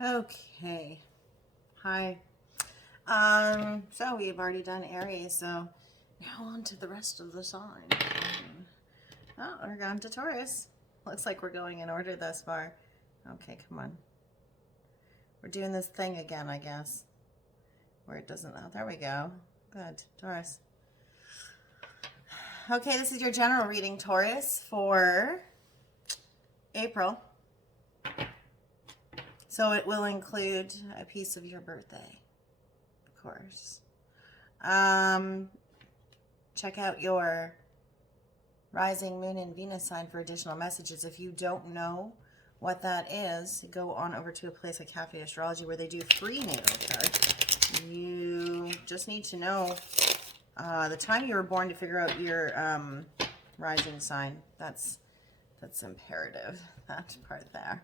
Okay. Hi. So we've already done Aries, so now on to the rest of the sign. Oh, we're going to Taurus. Looks like we're going in order thus far. Okay, come on. We're doing this thing again, I guess. Where it doesn't, oh, there we go. Good, Taurus. Okay, this is your general reading, Taurus, for April. So it will include a piece of your birthday, of course. Check out your rising moon and Venus sign for additional messages. If you don't know what that is, go on over to a place like Cafe Astrology where they do free natal cards. You just need to know the time you were born to figure out your rising sign. That's imperative, that part there.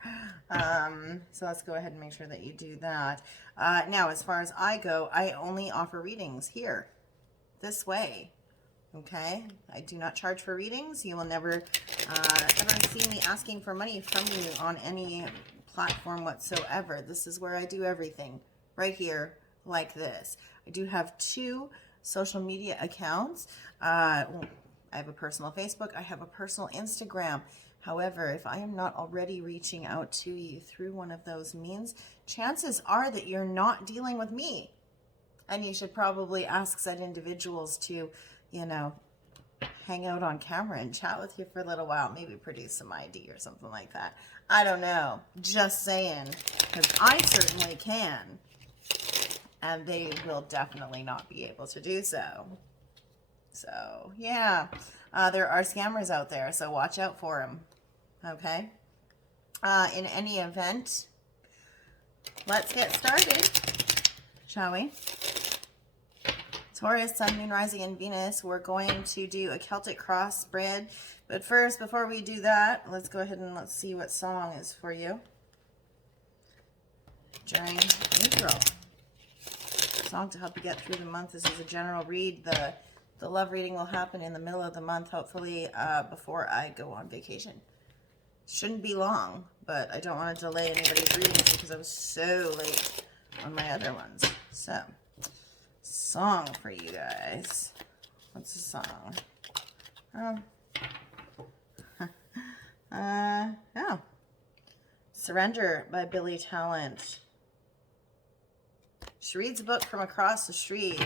So let's go ahead and make sure that you do that. Now, as far as I go, I only offer readings here, this way. Okay, I do not charge for readings. You will never ever see me asking for money from you on any platform whatsoever. This is where I do everything, right here, like this. I do have 2 social media accounts. I have a personal Facebook. I have a personal Instagram. However, if I am not already reaching out to you through one of those means, chances are that you're not dealing with me. And you should probably ask said individuals to, you know, hang out on camera and chat with you for a little while, maybe produce some ID or something like that. I don't know, just saying, because I certainly can, and they will definitely not be able to do so. So, yeah, there are scammers out there, so watch out for them, okay? In any event, let's get started, shall we? Taurus, Sun, Moon, Rising, and Venus. We're going to do a Celtic cross spread. But first, before we do that, let's go ahead and let's see what song is for you during April. Song to help you get through the month. This is a general read. The love reading will happen in the middle of the month, hopefully before I go on vacation. Shouldn't be long, but I don't want to delay anybody's readings because I was so late on my other ones. So, song for you guys. What's the song? Oh. Surrender by Billy Talent. She reads a book from across the street,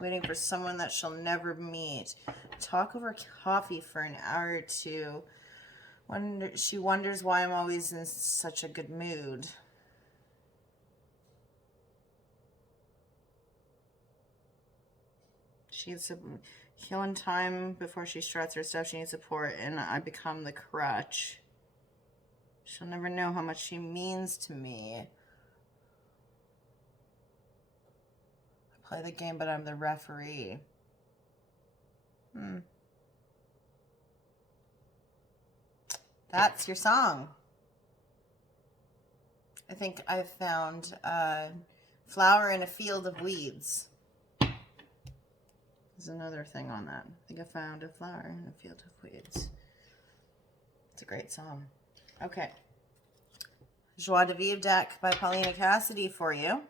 waiting for someone that she'll never meet. Talk over coffee for an hour or two. She wonders why I'm always in such a good mood. She needs some healing time before she starts her stuff. She needs support, and I become the crutch. She'll never know how much she means to me. I play the game, but I'm the referee. That's your song. I think I've found a flower in a field of weeds. There's another thing on that. I think I found a flower in a field of weeds. It's a great song. Okay. Joie de Vivre deck by Paulina Cassidy for you.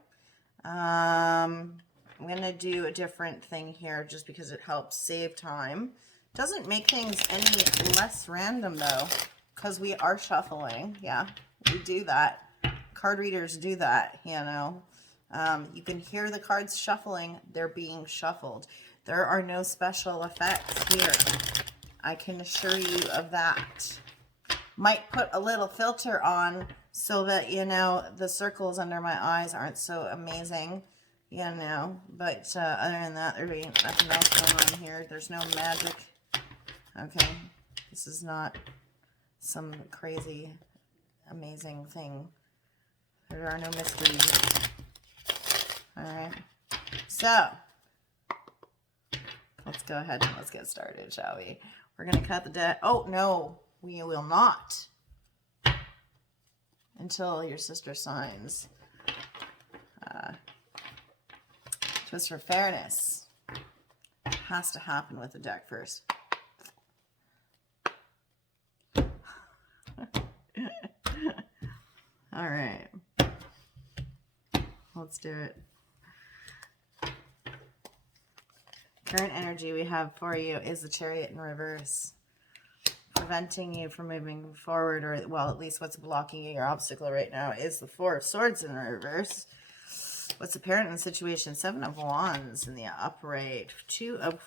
I'm going to do a different thing here just because it helps save time. Doesn't make things any less random though, because we are shuffling. Yeah, we do that. Card readers do that, you know. You can hear the cards shuffling. They're being shuffled. There are no special effects here. I can assure you of that. Might put a little filter on so that, you know, the circles under my eyes aren't so amazing, you know. But other than that, there ain't nothing else going on here. There's no magic. Okay. This is not some crazy, amazing thing. There are no mysteries. All right. So, let's go ahead and let's get started, shall we? We're going to cut the deck. Oh, no, we will not. Until your sister signs. Just for fairness. It has to happen with the deck first. All right. Let's do it. Current energy we have for you is the Chariot in reverse. Preventing you from moving forward, or, well, at least what's blocking you, your obstacle right now, is the Four of Swords in reverse. What's apparent in the situation? Seven of Wands in the upright. Two of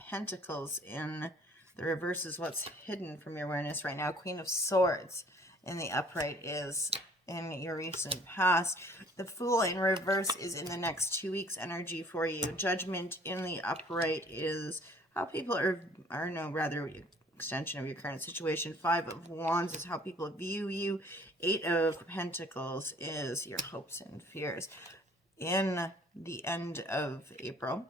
Pentacles in the reverse is what's hidden from your awareness right now. Queen of Swords in the upright is in your recent past. The Fool in reverse is in the next 2 weeks energy for you. Judgment in the upright is how people are no, rather, extension of your current situation. Five of Wands is how people view you. Eight of Pentacles is your hopes and fears. In the end of April,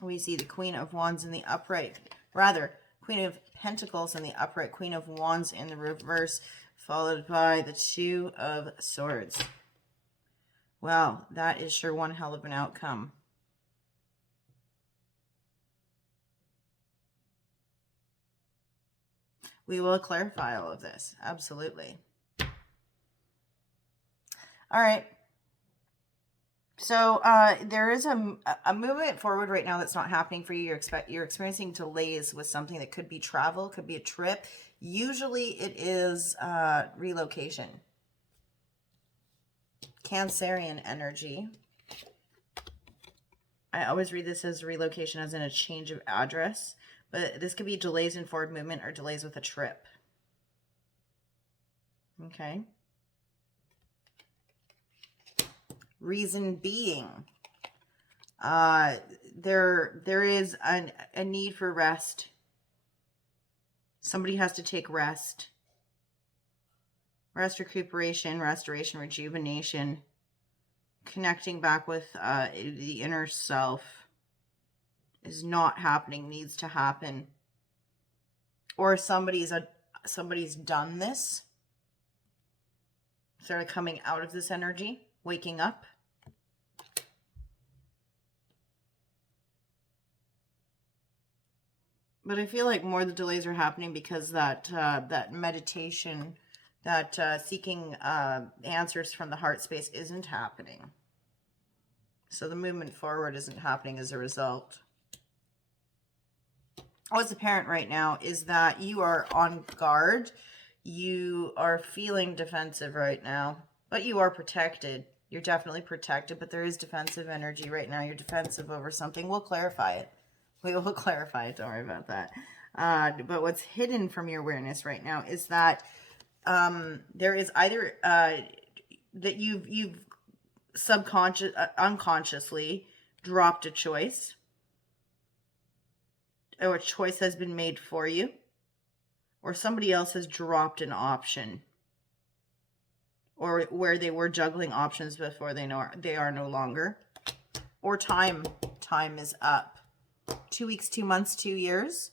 we see the Queen of Wands in the upright, rather, Queen of Pentacles in the upright, Queen of Wands in the reverse, followed by the Two of Swords. Well, that is sure one hell of an outcome. We will clarify all of this. Absolutely. All right. So there is a movement forward right now that's not happening for you. You're experiencing delays with something that could be travel, could be a trip. Usually it is relocation. Cancerian energy. I always read this as relocation as in a change of address. But this could be delays in forward movement or delays with a trip. Okay. Reason being, there is a need for rest. Somebody has to take rest. Rest, recuperation, restoration, rejuvenation. Connecting back with the inner self is not happening, needs to happen. Or somebody's done this. Started coming out of this energy, waking up. But I feel like more the delays are happening because that meditation, that seeking answers from the heart space isn't happening. So the movement forward isn't happening as a result. What's apparent right now is that you are on guard. You are feeling defensive right now, but you are protected. You're definitely protected, but there is defensive energy right now. You're defensive over something. We'll clarify it. We will clarify it. Don't worry about that. But what's hidden from your awareness right now is that there is either that you've unconsciously dropped a choice, or a choice has been made for you, or somebody else has dropped an option, or where they were juggling options before they are no longer, or time is up. 2 weeks, 2 months, 2 years,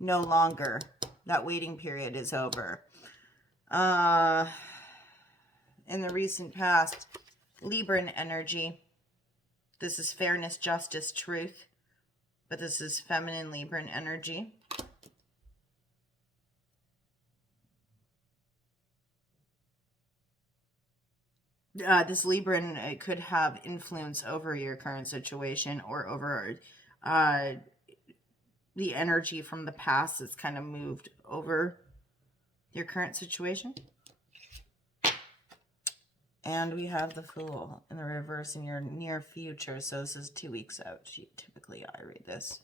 no longer. That waiting period is over. In the recent past, Libran energy. This is fairness, justice, truth. But this is feminine Libran energy. This Libran, it could have influence over your current situation, or over the energy from the past that's kind of moved over your current situation. And we have the Fool in the reverse in your near future. So this is 2 weeks out. Typically, I read this.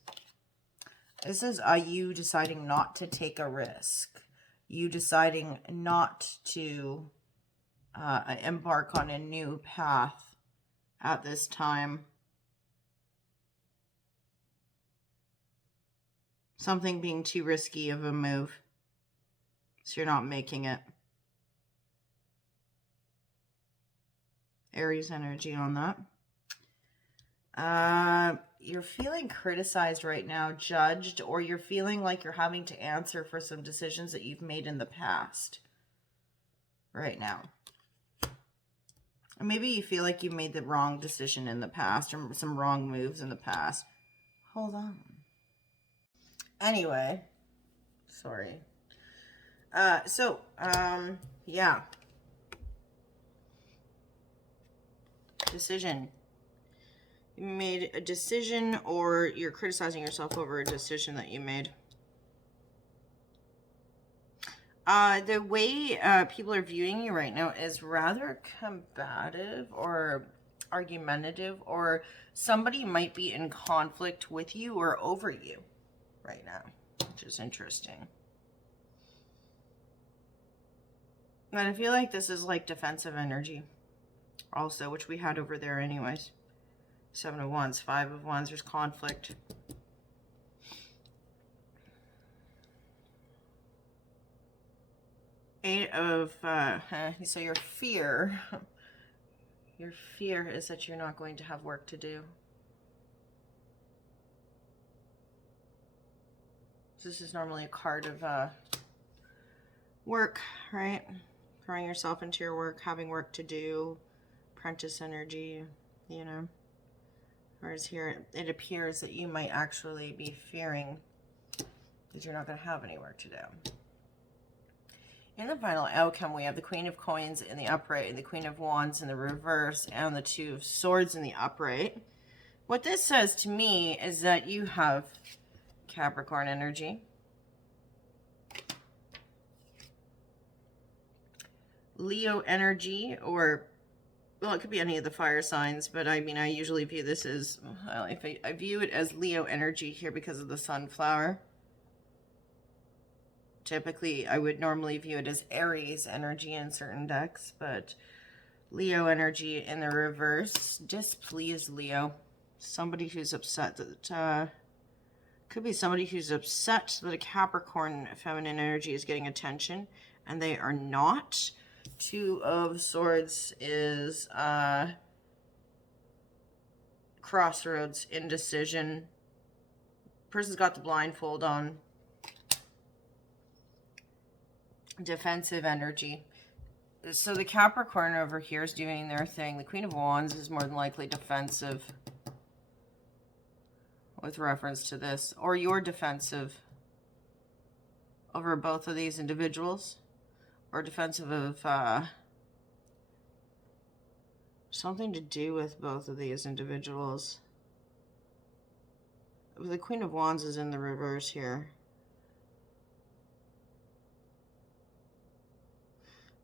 This is you deciding not to take a risk. You deciding not to embark on a new path at this time. Something being too risky of a move. So you're not making it. Aries energy on that. You're feeling criticized right now, judged, or you're feeling like you're having to answer for some decisions that you've made in the past right now. Or maybe you feel like you made the wrong decision in the past, or some wrong moves in the past. Hold on. Anyway, sorry. Yeah. Decision. You made a decision, or you're criticizing yourself over a decision that you made. The way people are viewing you right now is rather combative or argumentative, or somebody might be in conflict with you or over you right now, which is interesting. And I feel like this is like defensive energy also, which we had over there anyways. 7 of Wands, 5 of Wands, there's conflict. Eight of, so your fear is that you're not going to have work to do. This is normally a card of work, right? Throwing yourself into your work, having work to do, apprentice energy, you know. Whereas here, it appears that you might actually be fearing that you're not going to have any work to do. In the final outcome, we have the Queen of Coins in the upright, and the Queen of Wands in the reverse, and the Two of Swords in the upright. What this says to me is that you have Capricorn energy, Leo energy, or, well, it could be any of the fire signs, but I mean, I usually view this as, well, I view it as Leo energy here because of the sunflower. Typically, I would normally view it as Aries energy in certain decks, but Leo energy in the reverse. Displeased Leo. Somebody who's upset that, could be somebody who's upset that a Capricorn feminine energy is getting attention, and they are not. Two of Swords is crossroads, indecision. Person's got the blindfold on. Defensive energy. So the Capricorn over here is doing their thing. The Queen of Wands is more than likely defensive with reference to this, or you're defensive over both of these individuals, or defensive of something to do with both of these individuals. The Queen of Wands is in the reverse here.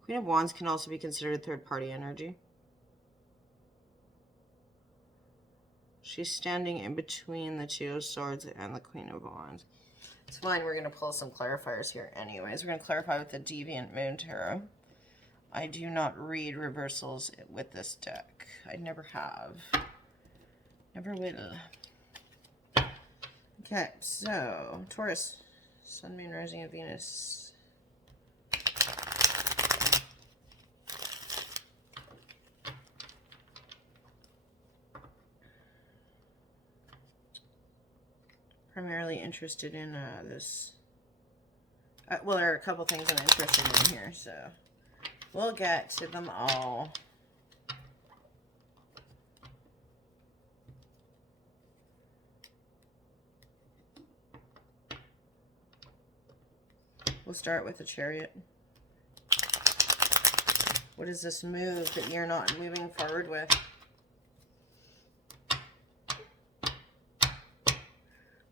Queen of Wands can also be considered third-party energy. She's standing in between the Two of Swords and the Queen of Wands. It's fine, we're going to pull some clarifiers here anyways. We're going to clarify with the Deviant Moon Tarot. I do not read reversals with this deck. I never have. Never will. Okay, so Taurus, Sun, Moon, Rising of Venus. Primarily interested in this. Well, there are a couple things I'm interested in here, so we'll get to them all. We'll start with the Chariot. What is this move that you're not moving forward with?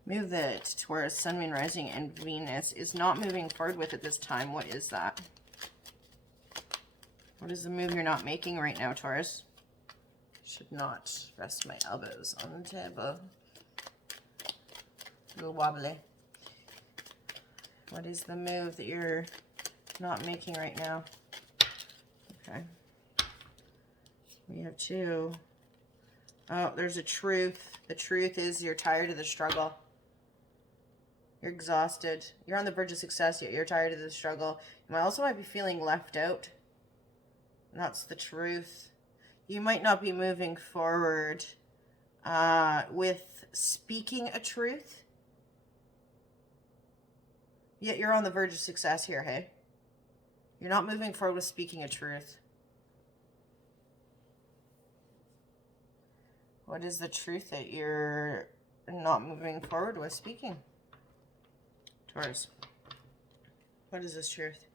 Move that Taurus, Sun, Moon, Rising, and Venus is not moving forward with at this time. What is that? What is the move you're not making right now, Taurus? Should not rest my elbows on the table. A little wobbly. What is the move that you're not making right now? Okay. We have two. Oh, there's a truth. The truth is you're tired of the struggle. You're exhausted. You're on the verge of success, yet you're tired of the struggle. You might be feeling left out. And that's the truth. You might not be moving forward with speaking a truth, yet you're on the verge of success here, hey? You're not moving forward with speaking a truth. What is the truth that you're not moving forward with speaking? Taurus. What is this truth?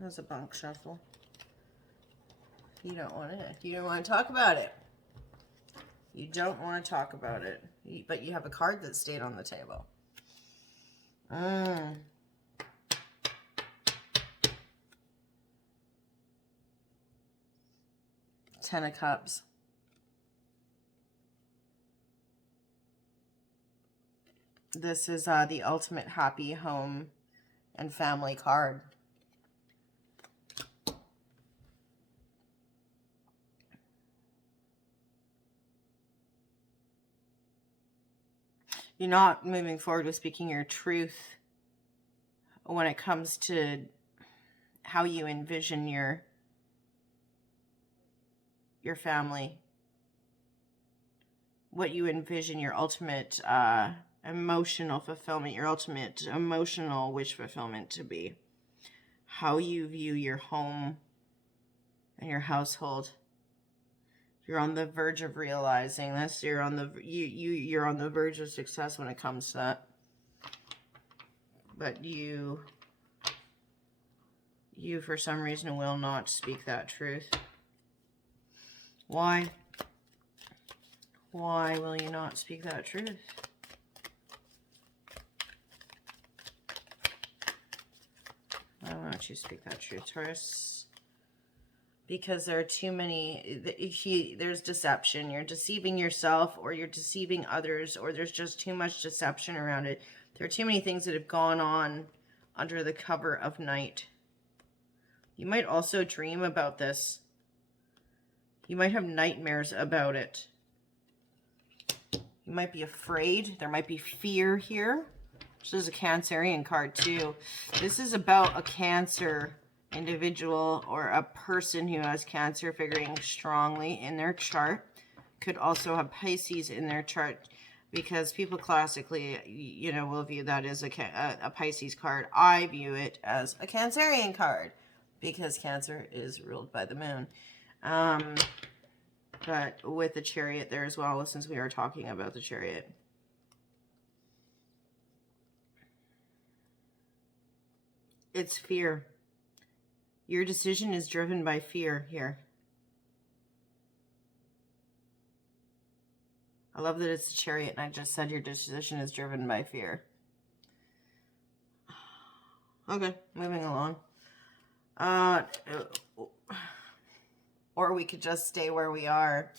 That was a bunk shuffle. You don't want it. You don't want to talk about it. You don't want to talk about it. But you have a card that stayed on the table. Ten of Cups. This is the ultimate happy home and family card. You're not moving forward with speaking your truth when it comes to how you envision your family, what you envision your ultimate emotional fulfillment, your ultimate emotional wish fulfillment to be, how you view your home and your household. You're on the verge of realizing this. You're on the verge of success when it comes to that. But you for some reason will not speak that truth. Why? Why will you not speak that truth? Why won't you speak that truth, Taurus? Because there are too many, there's deception. You're deceiving yourself, or you're deceiving others, or there's just too much deception around it. There are too many things that have gone on under the cover of night. You might also dream about this. You might have nightmares about it. You might be afraid. There might be fear here. This is a Cancerian card too. This is about a Cancer individual or a person who has Cancer figuring strongly in their chart. Could also have Pisces in their chart, because people classically, you know, will view that as a Pisces card. I view it as a Cancerian card because Cancer is ruled by the moon. But with the Chariot there as well, since we are talking about the Chariot. It's fear. Your decision is driven by fear here. I love that it's the Chariot, and I just said your decision is driven by fear. Okay, moving along. Or we could just stay where we are.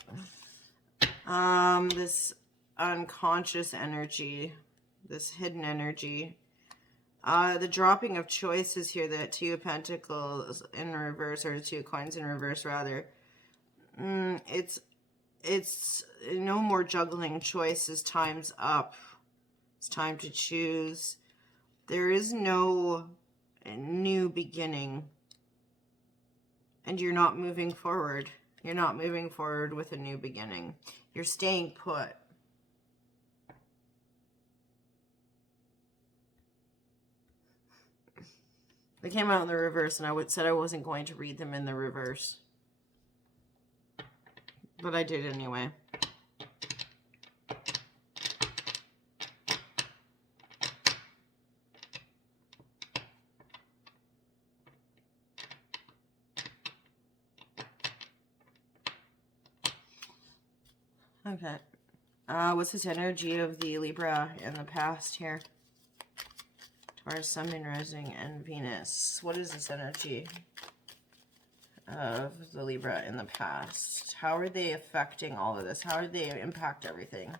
This unconscious energy, this hidden energy. The dropping of choices here, that Two of Pentacles in reverse, or Two of Coins in reverse rather. It's no more juggling choices. Time's up. It's time to choose. There is no new beginning. And you're not moving forward. You're not moving forward with a new beginning. You're staying put. They came out in the reverse, and I said I wasn't going to read them in the reverse. But I did anyway. Okay. What's this energy of the Libra in the past here? Taurus, Sun, Moon, Rising, and Venus. What is this energy of the Libra in the past? How are they affecting all of this? How do they impact everything?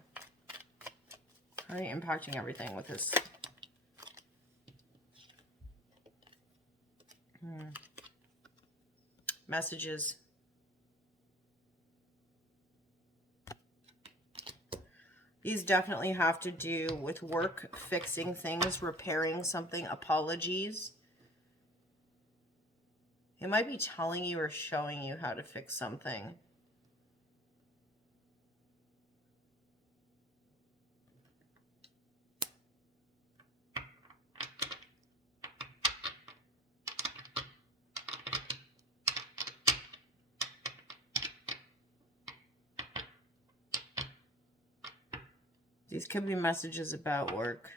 How are they impacting everything with this? Messages. These definitely have to do with work, fixing things, repairing something, apologies. It might be telling you or showing you how to fix something. These could be messages about work.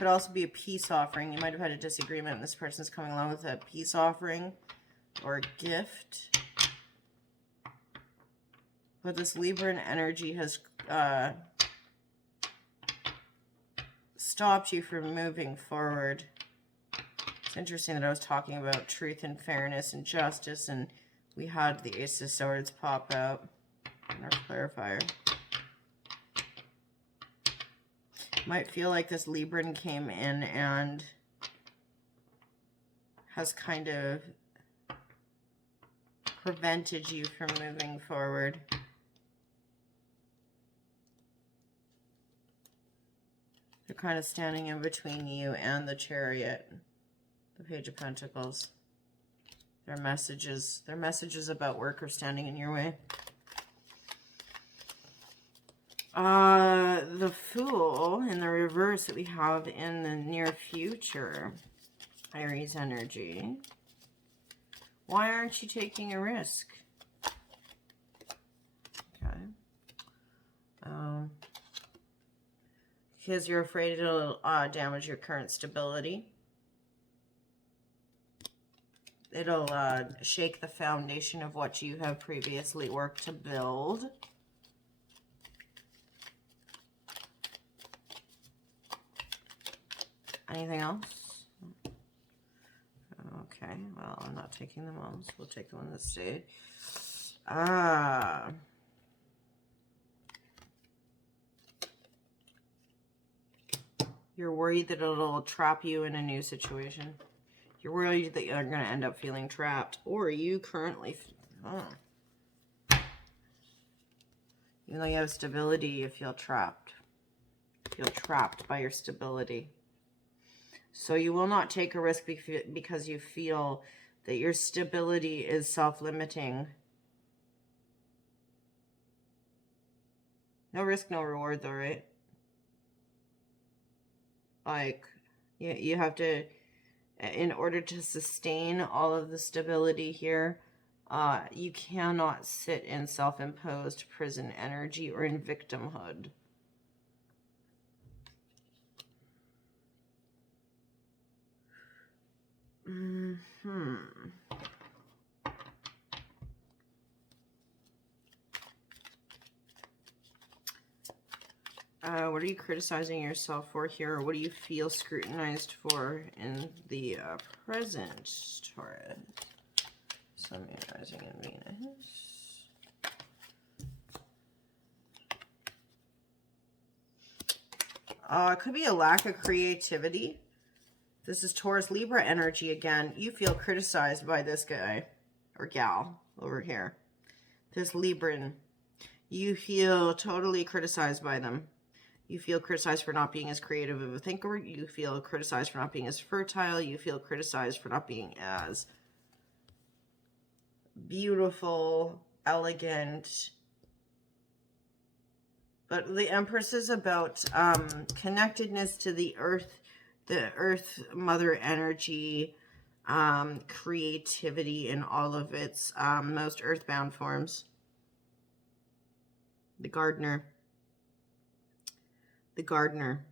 Could also be a peace offering. You might have had a disagreement and this person's coming along with a peace offering or a gift. But this Libran energy has stopped you from moving forward. It's interesting that I was talking about truth and fairness and justice, and we had the Ace of Swords pop out in our clarifier. Might feel like this Libran came in and has kind of prevented you from moving forward. They're kind of standing in between you and the Chariot, the Page of Pentacles. Their messages about work are standing in your way. The Fool in the reverse that we have in the near future. Aries energy. Why aren't you taking a risk? Okay. Because you're afraid it'll damage your current stability. It'll shake the foundation of what you have previously worked to build. Anything else? Okay, well, I'm not taking them all, so we'll take the one that stayed. You're worried that it'll trap you in a new situation. You're worried that you're going to end up feeling trapped. Or you currently... Even though you have stability, you feel trapped. You feel trapped by your stability. So you will not take a risk because you feel that your stability is self-limiting. No risk, no reward though, right? Like, you have to, in order to sustain all of the stability here, you cannot sit in self-imposed prison energy or in victimhood. What are you criticizing yourself for here? Or what do you feel scrutinized for in the present, Taurus? Sun, Moon, Rising, and Venus. It could be a lack of creativity. This is Taurus Libra energy again. You feel criticized by this guy or gal over here. This Libran. You feel totally criticized by them. You feel criticized for not being as creative of a thinker. You feel criticized for not being as fertile. You feel criticized for not being as beautiful, elegant. But the Empress is about connectedness to the Earth Mother energy, creativity in all of its most earthbound forms. The gardener. The gardener.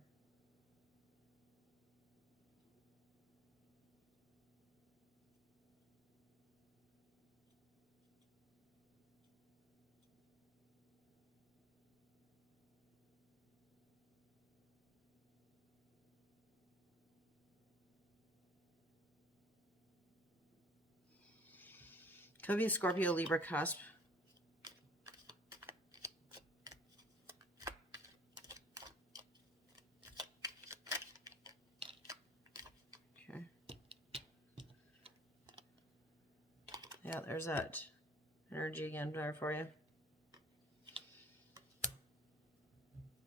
Could be a Scorpio Libra cusp. Okay. Yeah, there's that energy again there for you.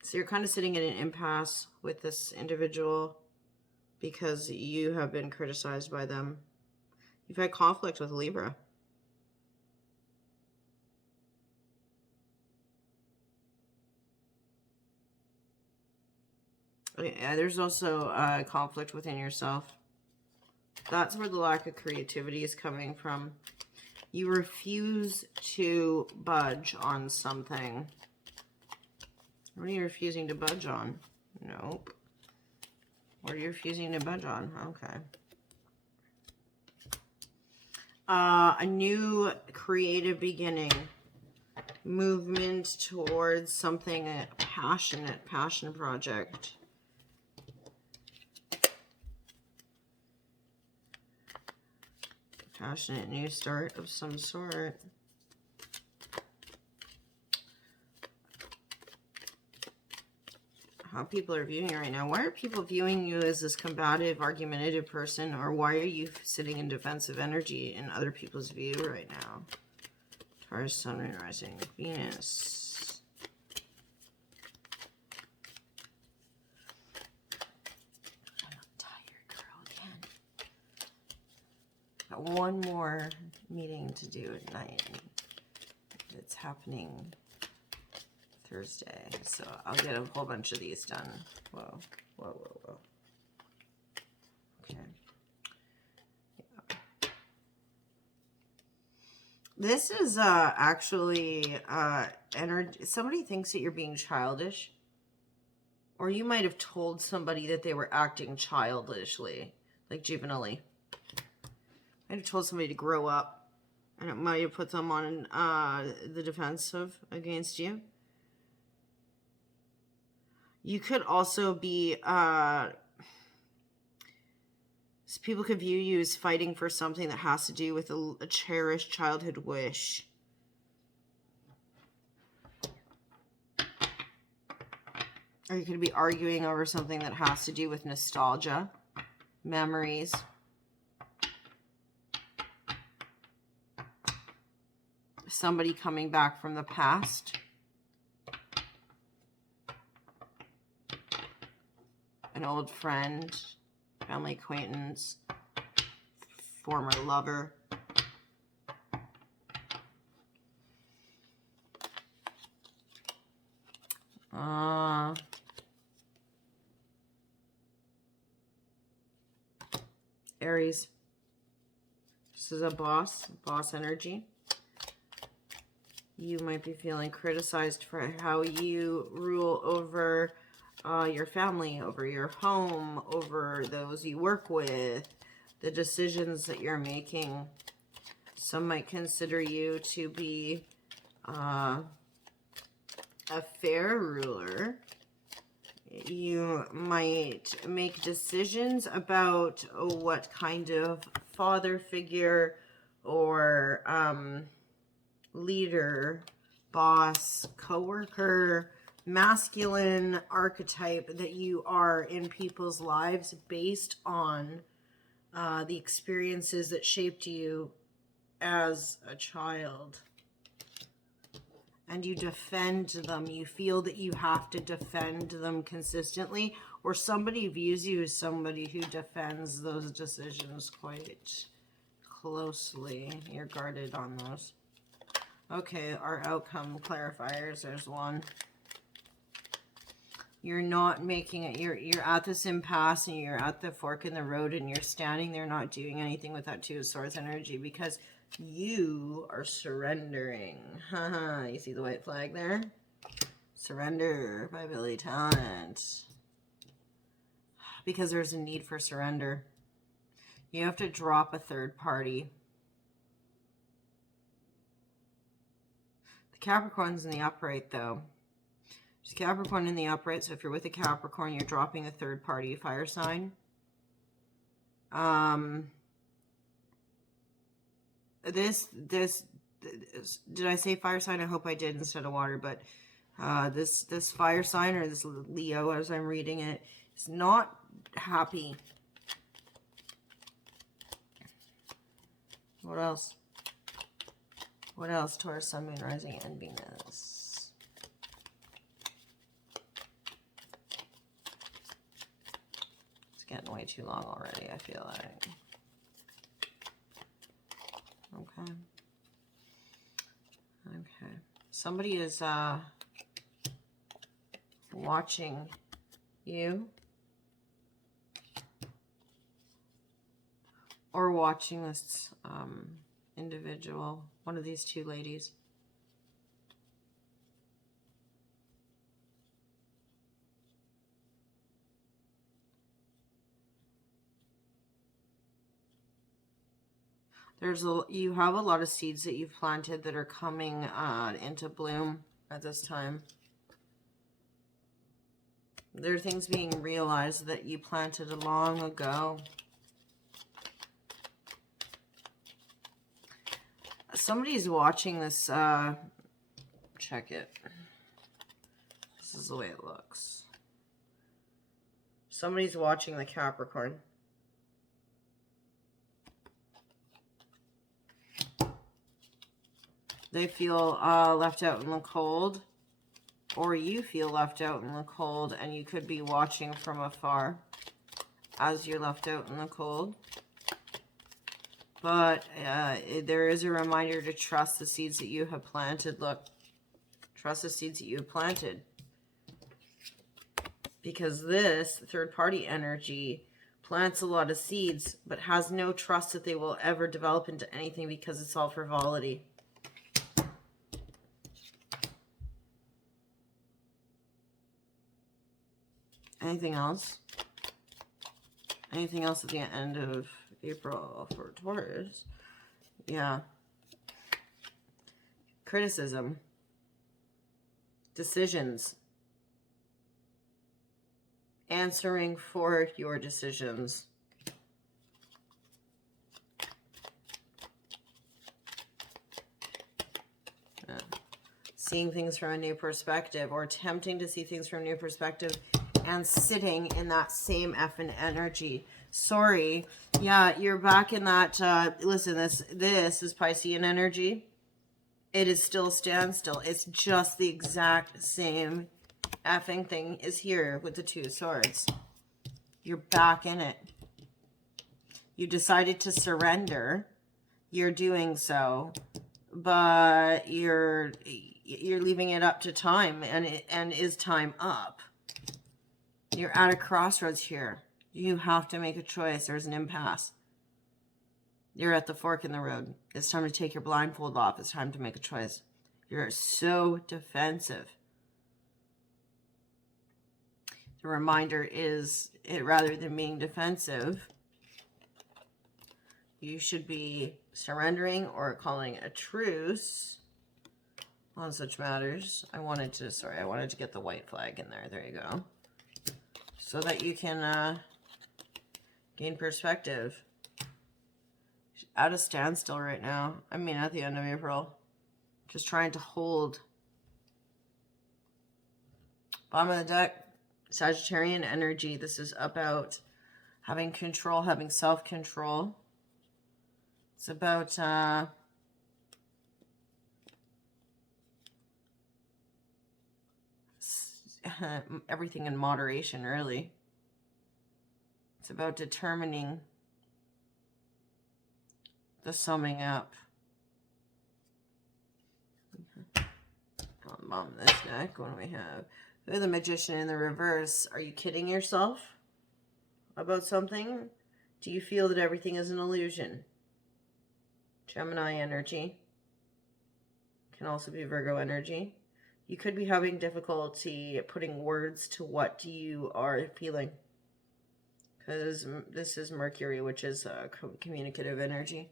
So you're kind of sitting in an impasse with this individual because you have been criticized by them. You've had conflict with Libra. Yeah, there's also conflict within yourself. That's where the lack of creativity is coming from. You refuse to budge on something. What are you refusing to budge on? Nope. What are you refusing to budge on? Okay. A new creative beginning. Movement towards something passion project. Passionate new start of some sort. How people are viewing you right now. Why are people viewing you as this combative, argumentative person? Or why are you sitting in defensive energy in other people's view right now? Taurus, Sun, Moon, Rising, Venus. I'm tired, girl, again. Got one more meeting to do at night. It's happening Thursday, so I'll get a whole bunch of these done. Whoa, whoa, whoa, whoa. Okay. Yeah. This is actually energy. Somebody thinks that you're being childish, or you might have told somebody that they were acting childishly, like juvenilely. Might have told somebody to grow up, and it might have put them on the defensive against you. You could also be, people could view you as fighting for something that has to do with a cherished childhood wish. Or you could be arguing over something that has to do with nostalgia, memories. Somebody coming back from the past. An old friend, family acquaintance, former lover. Aries. This is a boss energy. You might be feeling criticized for how you rule over your family, over your home, over those you work with, the decisions that you're making. Some might consider you to be a fair ruler. You might make decisions about what kind of father figure or leader, boss, coworker, masculine archetype that you are in people's lives based on the experiences that shaped you as a child. And you defend them. You feel that you have to defend them consistently, or somebody views you as somebody who defends those decisions quite closely. You're guarded on those. Okay, our outcome clarifiers. There's one. You're not making it. You're at this impasse and you're at the fork in the road and you're standing there not doing anything with that Two of Swords energy because you are surrendering. Haha, you see the white flag there? Surrender by Billy Talent. Because there's a need for surrender. You have to drop a third party. The Capricorn's in the upright though. There's Capricorn in the upright, so if you're with a Capricorn, you're dropping a third party fire sign. This did I say fire sign? I hope I did instead of water, but this fire sign, or this Leo as I'm reading it, is not happy. What else? What else? Taurus, Sun, Moon, Rising, and Venus. It's getting way too long already, I feel like. Okay. Okay. Somebody is watching you. Or watching this individual, one of these two ladies. You have a lot of seeds that you've planted that are coming into bloom at this time. There are things being realized that you planted long ago. Somebody's watching this. Check it. This is the way it looks. Somebody's watching the Capricorn. They feel left out in the cold, or you feel left out in the cold, and you could be watching from afar as you're left out in the cold. But there is a reminder to trust the seeds that you have planted. Look, trust the seeds that you have planted. Because this third-party energy plants a lot of seeds, but has no trust that they will ever develop into anything because it's all frivolity. Anything else? Anything else at the end of April for Taurus? Yeah. Criticism. Decisions. Answering for your decisions. Seeing things from a new perspective, or attempting to see things from a new perspective, and sitting in that same effing energy. Sorry. Yeah, you're back in that, listen, this is Piscean energy. It is still standstill. It's just the exact same effing thing is here with the Two of Swords. You're back in it. You decided to surrender. You're doing so, but you're leaving it up to time, and is time up? You're at a crossroads here. You have to make a choice. There's an impasse. You're at the fork in the road. It's time to take your blindfold off. It's time to make a choice. You're so defensive. The reminder is, rather than being defensive, you should be surrendering or calling a truce on such matters. I wanted to get the white flag in there. There you go. So that you can gain perspective. At a standstill right now. I mean, at the end of April. Just trying to hold. Bottom of the deck, Sagittarian energy. This is about having control, having self-control. It's about everything in moderation, really. It's about determining the summing up. Bottom of this deck, what do we have? We have the Magician in the reverse. Are you kidding yourself about something? Do you feel that everything is an illusion? Gemini energy. Can also be Virgo energy. You could be having difficulty putting words to what you are feeling. Because this is Mercury, which is communicative energy.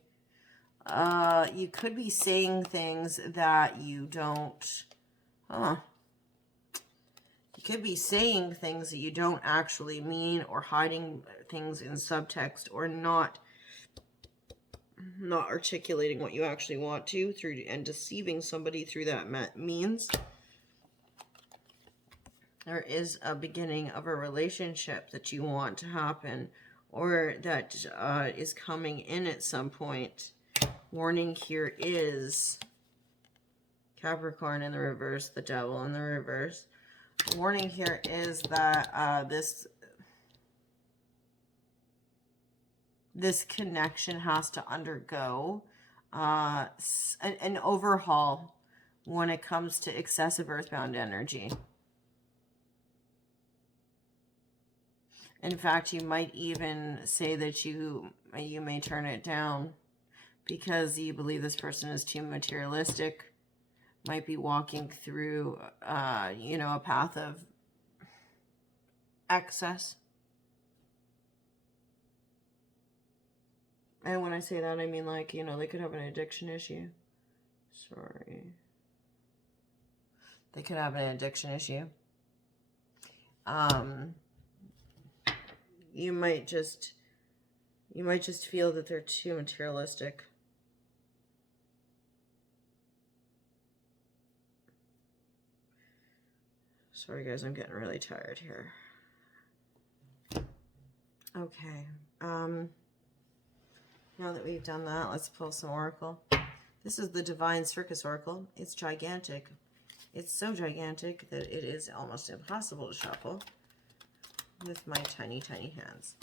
You could be saying things that you don't... You could be saying things that you don't actually mean, or hiding things in subtext, or not articulating what you actually want to, and deceiving somebody through that means. There is a beginning of a relationship that you want to happen, or that is coming in at some point. Warning here is Capricorn in the reverse, the Devil in the reverse. Warning here is that this connection has to undergo an overhaul when it comes to excessive earthbound energy. In fact, you might even say that you may turn it down because you believe this person is too materialistic. Might be walking through, a path of excess. And when I say that, I mean, like, you know, they could have an addiction issue. Sorry. They could have an addiction issue. You might just feel that they're too materialistic. Sorry guys, I'm getting really tired here. Okay. Now that we've done that, let's pull some oracle. This is the Divine Circus Oracle. It's gigantic. It's so gigantic that it is almost impossible to shuffle with my tiny, tiny hands.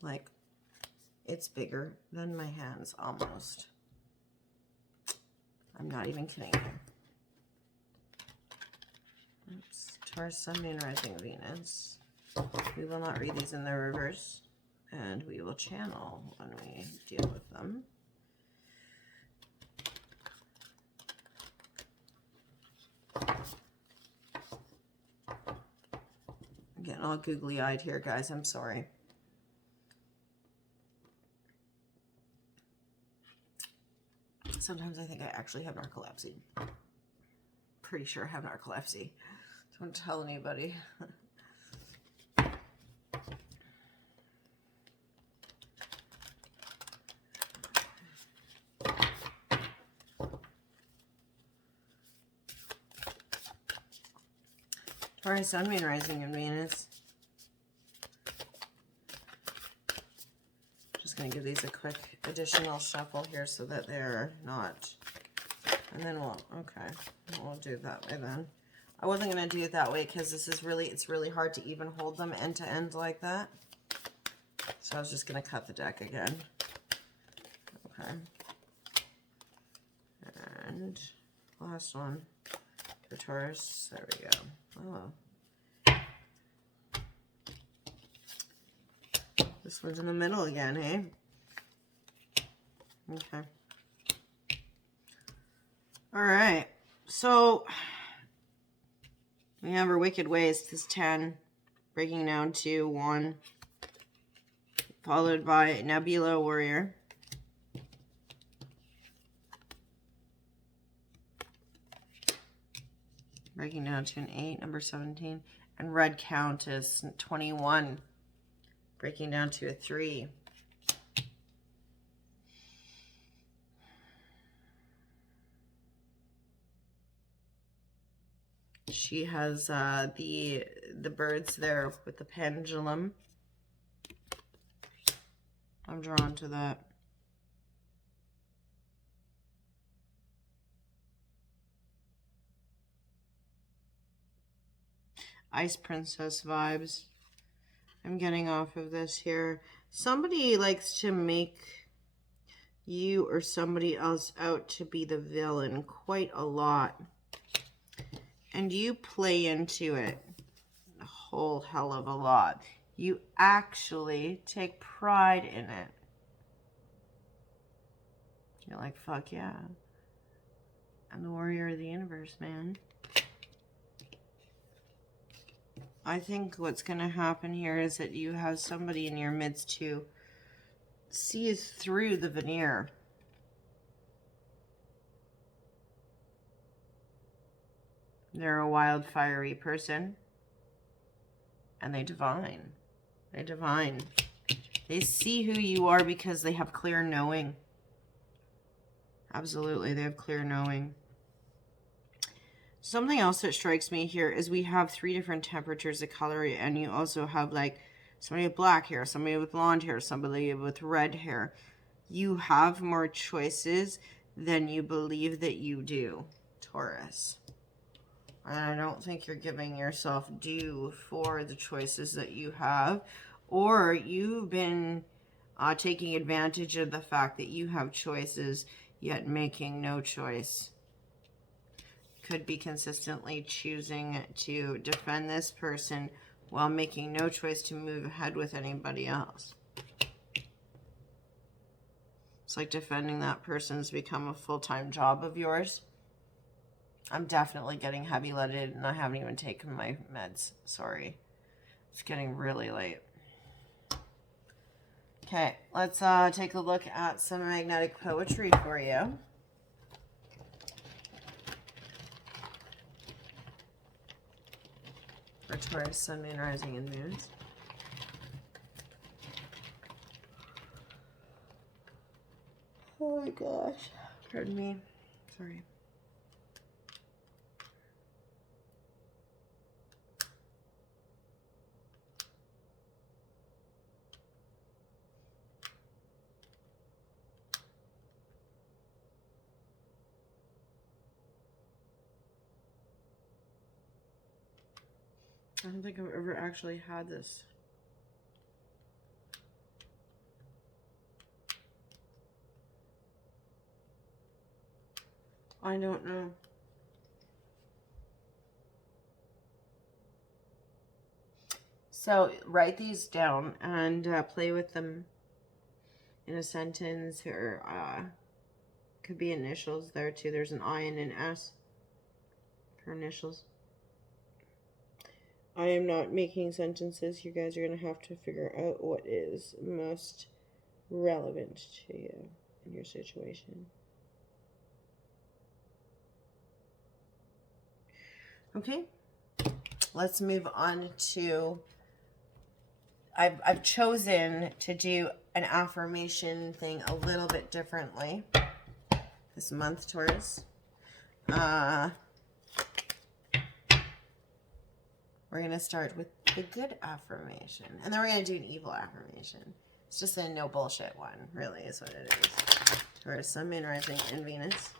Like, it's bigger than my hands, almost. I'm not even kidding you. Oops. Taurus, Sun, Moon, Rising, Venus. We will not read these in the reverse, and we will channel when we deal with them. I'm getting all googly-eyed here, guys. I'm sorry. Sometimes I think I actually have narcolepsy. Pretty sure I have narcolepsy. Don't tell anybody. Taurus, Sun, Moon, Rising, and Venus. Just going to give these a quick additional shuffle here so that they're not. And then we'll do it that way then. I wasn't going to do it that way because it's really hard to even hold them end to end like that. So I was just going to cut the deck again. Okay. And last one for Taurus. There we go. Oh. This one's in the middle again, hey? Okay. All right. So we have our Wicked Ways. This 10, breaking down to 1, followed by Nebula Warrior. Breaking down to an 8, number 17. And Red Countess, 21. Breaking down to a 3. She has the birds there with the pendulum. I'm drawn to that. Ice Princess vibes. I'm getting off of this here. Somebody likes to make you or somebody else out to be the villain quite a lot. And you play into it a whole hell of a lot. You actually take pride in it. You're like, fuck yeah. I'm the warrior of the universe, man. I think what's going to happen here is that you have somebody in your midst who sees through the veneer. They're a wild, fiery person. And they divine. They divine. They see who you are because they have clear knowing. Absolutely, they have clear knowing. Something else that strikes me here is we have 3 different temperatures of color, and you also have like somebody with black hair, somebody with blonde hair, somebody with red hair. You have more choices than you believe that you do, Taurus. And I don't think you're giving yourself due for the choices that you have, or you've been taking advantage of the fact that you have choices yet making no choice. Could be consistently choosing to defend this person while making no choice to move ahead with anybody else. It's like defending that person's become a full-time job of yours. I'm definitely getting heavy-lidded and I haven't even taken my meds. Sorry. It's getting really late. Okay, let's take a look at some magnetic poetry for you. For Taurus, Sun, Moon, Rising, and Venus. Oh my gosh. Pardon me. Sorry. I don't think I've ever actually had this. I don't know. So write these down and play with them in a sentence, or could be initials there too. There's an I and an S for initials. I am not making sentences. You guys are going to have to figure out what is most relevant to you in your situation. Okay, let's move on to, I've chosen to do an affirmation thing a little bit differently this month, Taurus. We're going to start with the good affirmation, and then we're going to do an evil affirmation. It's just a no bullshit one, really, is what it is. Taurus, Sun, Moon, Rising, and Venus.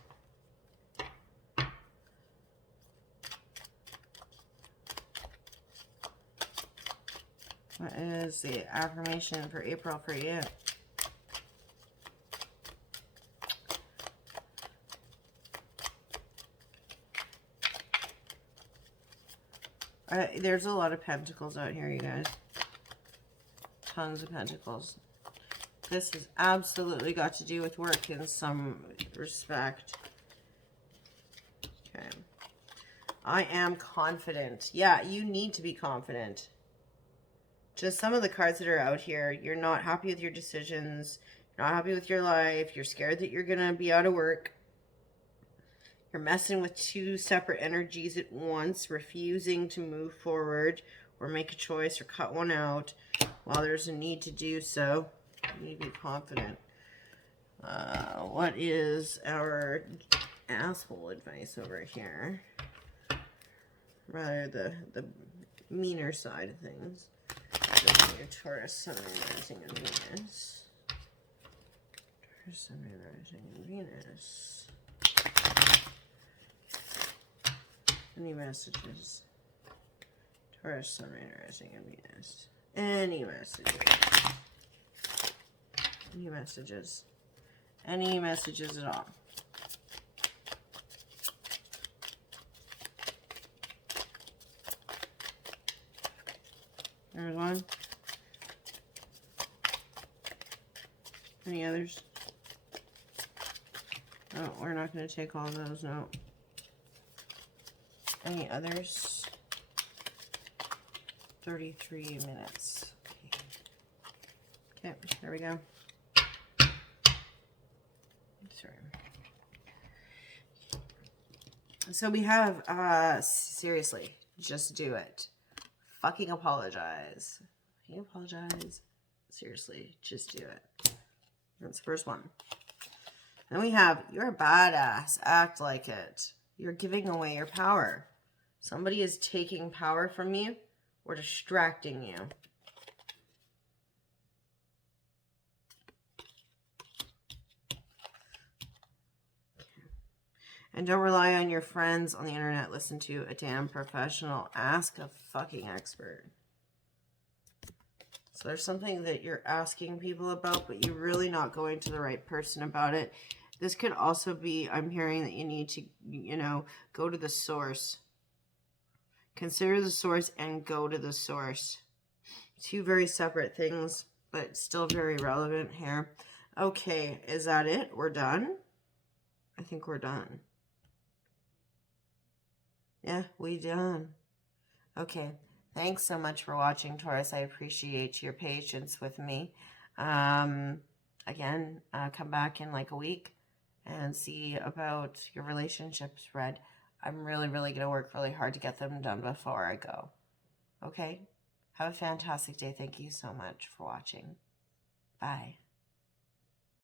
What is the affirmation for April for you? There's a lot of pentacles out here, you guys. Tons of pentacles. This has absolutely got to do with work in some respect. Okay. I am confident. Yeah, you need to be confident. Just some of the cards that are out here, you're not happy with your decisions, you're not happy with your life, you're scared that you're going to be out of work. You're messing with two separate energies at once, refusing to move forward or make a choice or cut one out while there's a need to do so. You need to be confident. What is our asshole advice over here? Rather the meaner side of things. Your Taurus, Sun, Rising, and Venus. Taurus, Sun, Rising, and Venus. Any messages? Taurus, Sun, Rising, and Venus. Any messages? Any messages? Any messages at all? There's one. Any others? Oh, we're not going to take all of those, no. Any others? 33 minutes. Okay, there we go. Sorry. So we have, seriously, just do it. Fucking apologize. Fucking apologize. Seriously, just do it. That's the first one. Then we have, you're a badass. Act like it. You're giving away your power. Somebody is taking power from you or distracting you. And don't rely on your friends on the internet. Listen to a damn professional. Ask a fucking expert. So there's something that you're asking people about, but you're really not going to the right person about it. This could also be, I'm hearing that you need to, you know, go to the source. Consider the source and go to the source. Two very separate things, but still very relevant here. Okay, is that it? We're done? I think we're done. Yeah, we done. Okay, thanks so much for watching, Taurus. I appreciate your patience with me. Again, come back in like a week and see about your relationships, Red. I'm really, really going to work really hard to get them done before I go. Okay? Have a fantastic day. Thank you so much for watching. Bye.